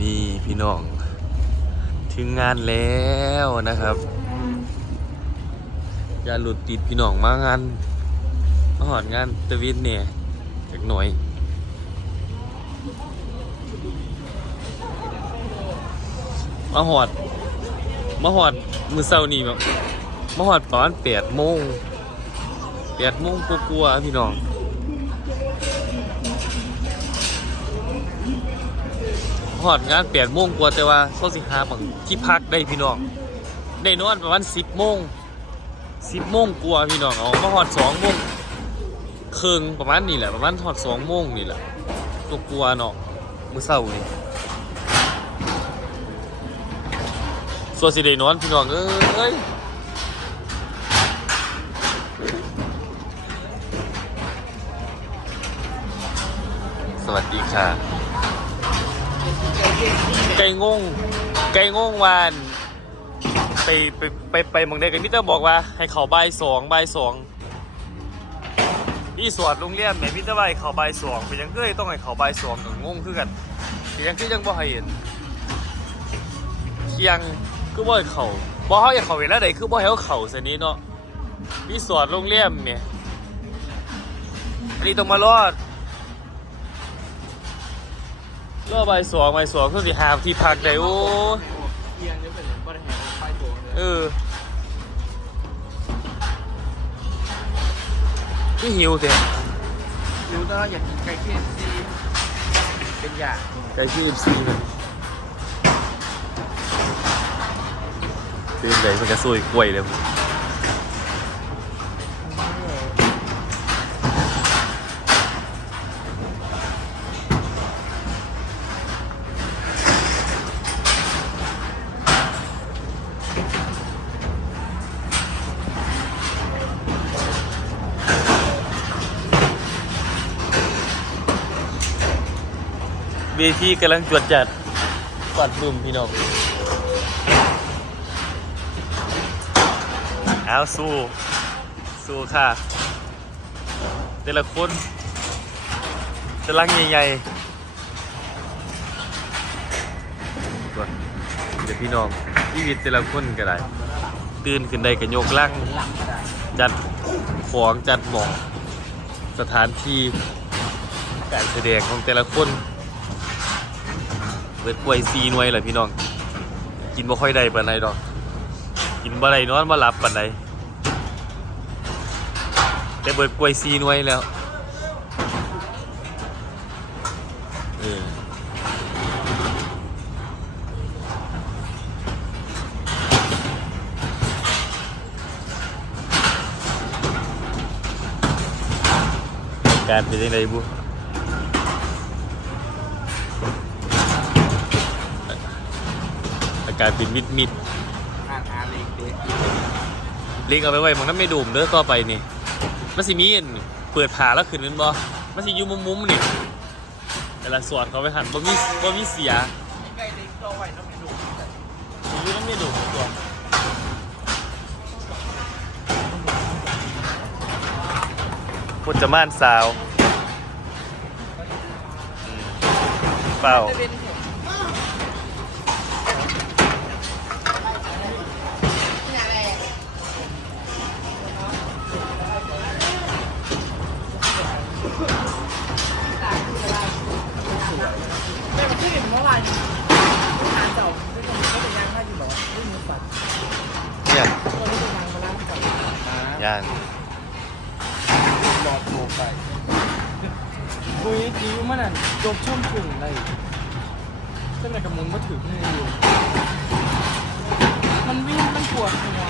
นี่พี่น้อง ถึงงานแล้วนะครับ อย่าหลุดติดพี่น้องมางานมาหอดงานตะวินเนี่ยจากหน่อยมาหอดมาหอดมือเศร้านี่แบบมาหอดประมาณแปดโมงแปดโมงกลัวๆพี่น้อง หอดงานแปดโมงกว่าแต่ว่าเขาสิหาบางที่พักได้พี่น้องได้นอนประมาณสิบโมงสิบโมงกว่าพี่น้องเอามาหอดสองโมงครึ่งประมาณนี้แหละประมาณหอดสองโมงนี่แหละตัวกลัวเนาะมือเศร้านี่ส่วนสิได้นอนพี่น้องเอ้ยสวัสดีค่ะ ไก่งงไก่งงวานไปไปไปไปมองใดกันมิเตอร์บอกว่า ให้เขาใบสองใบสองที่สวนโรงเรียนแม่มิเตอร์ใบเขาใบสองเป็นยังเอ้ยต้องให้เขาใบสองกับงงคือกันเป็นยังคือยังบ่ให้เห็นเคียงคือบ่ให้เขาบ่เขาอยากเขาเวลาใดคือบ่ให้เขาเขาซะนี้เนาะที่สวนโรงเรียนเนี่ยอันนี้ต้องมารอด รอบใบายสองใบายสองคือสิหามที่พักได้โอ้เทียนจะเป็นบริหารไฟโบเลยเออนี่หิวเถอะรู้นะอยากกินไก่เคฟซีเป็นอย่างใจชื่อซีมันตื่นใจมันจะสวยกล้วยเลยมึง เวทีกำลังจวดจัดปัดบุ่มพี่น้องเอาสู้ สู้ค่ะ แต่ละคนจะลังใหญ่ๆก่อนเดี๋ยวพี่น้องชีวิตแต่ละคนก็ได้ ตื่นขึ้นได้กันยกลังหลังก็ได้จัดของจัดหมองสถานที่การแสดงของแต่ละคนเปิดกล้วยซีหน่วยเหรอพี่น้อง กินบ่ค่อยได้ปานใดดอก กินบ่ได้นอนบ่หลับปานใดแต่เบิดกล้วยซีหน่วยแล้วเออการเป็นยังไงบุ อาการเป็นมิดมิดอ่านอ่านเลยเด็กๆเล็กเอาไปไว้หมันนั้นไม่ดูมเด้อต่อไปนี่มันสิมีอันเปิดผ่าแล้วขึ้นเป็นบ่มันสิอยู่มุมๆนี่แต่ละส่วนเขาไปหันบ่มีบ่มีเสียไก่เด็กตัวไว้ต้องไปดูสิอยู่น้ำไม่ดูตัวพุทธม่านสาวอืมเปล่า ย่างรอโทรไปคุยจิ้วมันอะจบช่วงถึงเลยเส้นในกระมุนมาถึงนี่อยู่มันวิ่งมันปวดหัว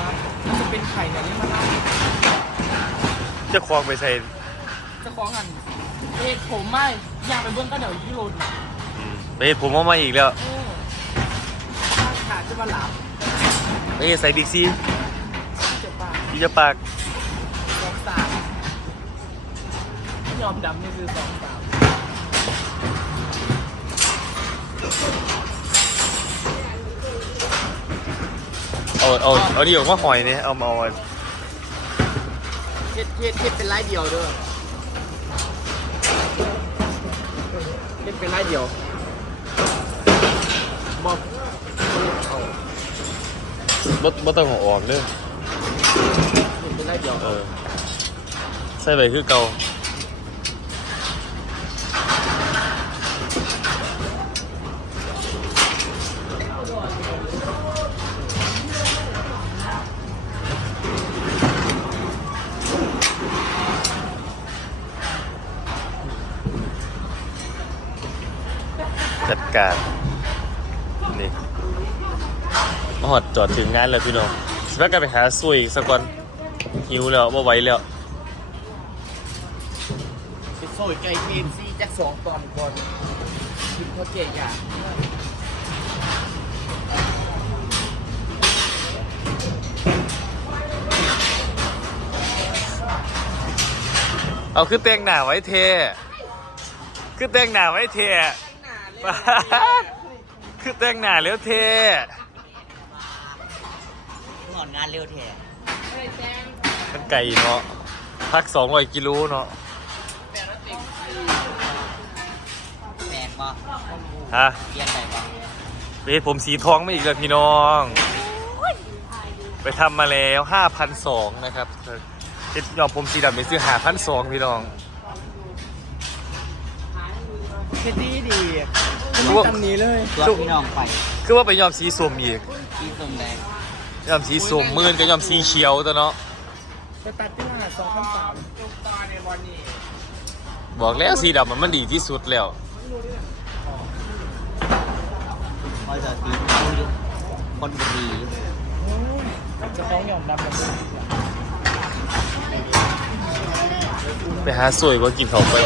มันจะเป็นไข่เนี่ยนี่มาล่าจะคลองไปใส่จะคล้องกันเอกผมไม่อยากไปเบื้องก็เดี๋ยวยี่โรนอืมไปเฮ็ดผมเอามาอีกแล้วเออข้างขาจะมาหลับไปเฮ็ดใส่บิ๊กซี เจ็บปาก ที่จะปาก อมดำนี่คือสองสามเอาเอาเอานี่ออกมาหอยเนี่ยเอามาเอาเฮ็ดเฮ็ดเฮ็ดเป็นไล่เดียวเด้อเฮ็ดเป็นไล่เดียวบอกบ่บ่ต้องเอาออกเด้อเป็นไรเดียวเออใส่ไปคือเก่า จัดการนี่มาหอดจอดถึงงานแล้วพี่น้องสิพากันไปหาซุยสักวันหิวแล้วบ่ไหวแล้วไปโซ่ไก่เกมซี่จักสองตอนก่อนคิดเขาเก่งอะเอาคือแต่งหน้าไว้เทคือแต่งหน้าไว้เทป๊าด คือแต่งหน้าแล้วเทงอนงานเร็วแท้มันไก่เนาะพักสองร้อยกิโลเนาะแปลกบ่ฮะเปลี่ยนไปบ่ไปเฮ็ดผมสีทองมาอีกแล้วพี่น้อง ไปทำมาแล้วห้าพันสองนะครับเฮ็ดยอมผมสีดำไปซื้อหาพันสองพี่น้อง คดีดีไม่ตำนี้เลยตัวพี่น้องไปคือว่าไปยอมสีส้มอีกที่ตรงแดงยอมสีส้มมื่นก็ยอมสีเขียวตัวเนาะสตาร์ทที่มาสองพันสามจบตาในวันนี้บอกแล้วสีดำมันมันดีที่สุดแล้วคอยจะตีอยู่คนบุรีจะฟ้องยอมรับแบบนี้ไปหาสวยกว่ากินเขาวไป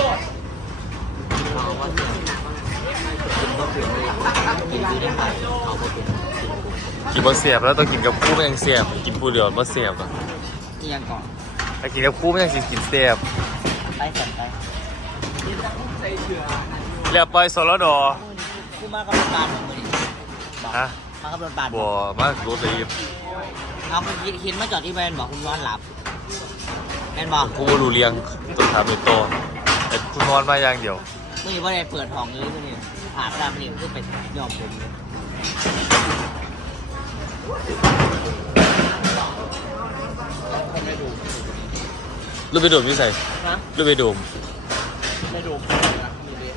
กินก็ถึงเลยกินอยู่ได้ไปเขาก็ถึงกินบ่เสียบแล้วต้องกินกับคู่มันยังเสียบ กินผู้เดียวบ่เสียบอะนี่ยังก่อนถ้ากินกับคู่มันยังสิกินเสียบไปสันไปแล้วปล่อยโซลดอกูมากับรถบาสมึงดิฮะมากับรถบาสบ่มากรถเลยเอาคุณคิดมาจอดที่แบรนด์บอกคุณนอนหลับแบรนด์บอกกูบ่รู้เรียงต้องถามโดยตรงแต่กูนอนมาอย่างเดียวเมื่อว่าได้เปิดห้องเลยเมื่อนี้ผ่านตามนี่คือเป็นยอมผมเลยไม่ดูรูปไปโดมอยู่ใส่นะรูปไปโดมไม่ดูนะมีเบส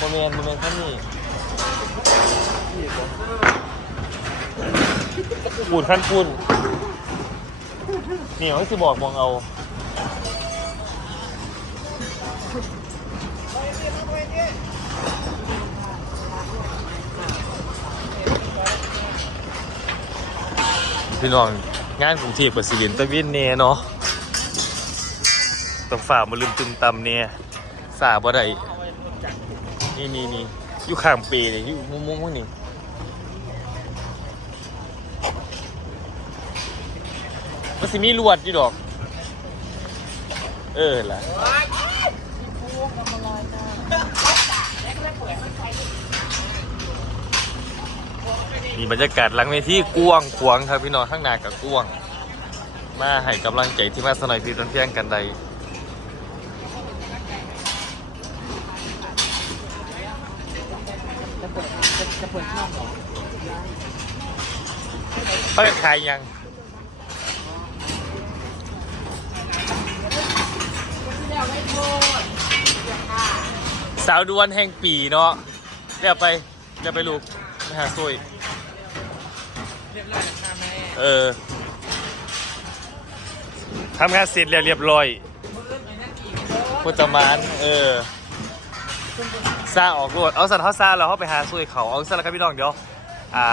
บ่แม่นบ่แม่นคันนี้ปูนคันปูนนี่เขาสิบอกมองเอา พี่น้องงานกรุงเทพกับสิรินตะวินเน่เนาะต้องฝ่ามาลืมตึมตำเนี่ยสาบ่ได้เอาไรนี่นี่นี่อยู่ข้างเปเลยอยู่มุมมุมพวกนี้มันสิมีลวดอยู่ดอก เออล่ะ มีบรรยากาศหลังเวทีกว้างขวางครับพี่น้องข้างหน้ากับกว้าง มาให้กำลังใจที่มาสนอยพี่ต้นเพียงกันใดจะเปิดจะจะเปิดข้างหรอเขาจะขายยังสาวดวนแห่งปีเนาะเดี๋ยวไปเดี๋ยวไปลูกไปหาซุย เรียบร้อยค่ะแม่เออทำงานเสร็จแล้วเรียบร้อยพุทธมานเออซาออกรวดเอาสันเขาซาแล้วเขาไปหาซุยเขาเอาสันแล้วครับพี่น้องเดี๋ยวอ่า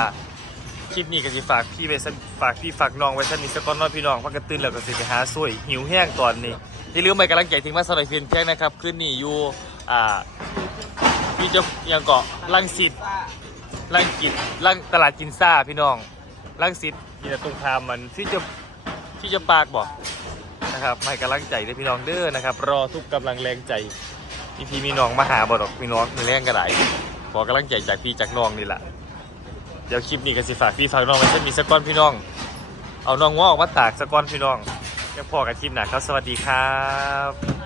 คลิปนี้ก็จะฝากพี่ไปสันฝากพี่ฝากน้องไว้สันนิดสักก้อนเน้อยพี่น้องพักกระตื้นแล้วก็สิไปหาซุยหิวแห้งตอนนี้อย่าลืมไปกำลังใจถึงมาสลายเพียนแค่นะครับขึ้นนี่อยู่อ่าพี่เจะยังเกาะลังสิตลังกิจลังตลาดกินซ่าพี่น้อง ลังสิตกินตรงคามมันที่จะที่จะปากบอกนะครับให้กำลังใจด้วยพี่น้องเด้อนะครับ รอทุกกำลังแรงใจพี่พี่มีน้องมาหาบ่ดอกพี่น้องมีแรงกระไดขอกำลังใจจากพี่จากน้องนี่แหละเดี๋ยวคลิปนี้ก็สิฝากพี่ฝากน้องไว้จะมีสักก้อนพี่น้อง เอาน้องง้อออกมาตากสักก้อนพี่น้องยังพอกับคลิปหนาครับสวัสดีครับ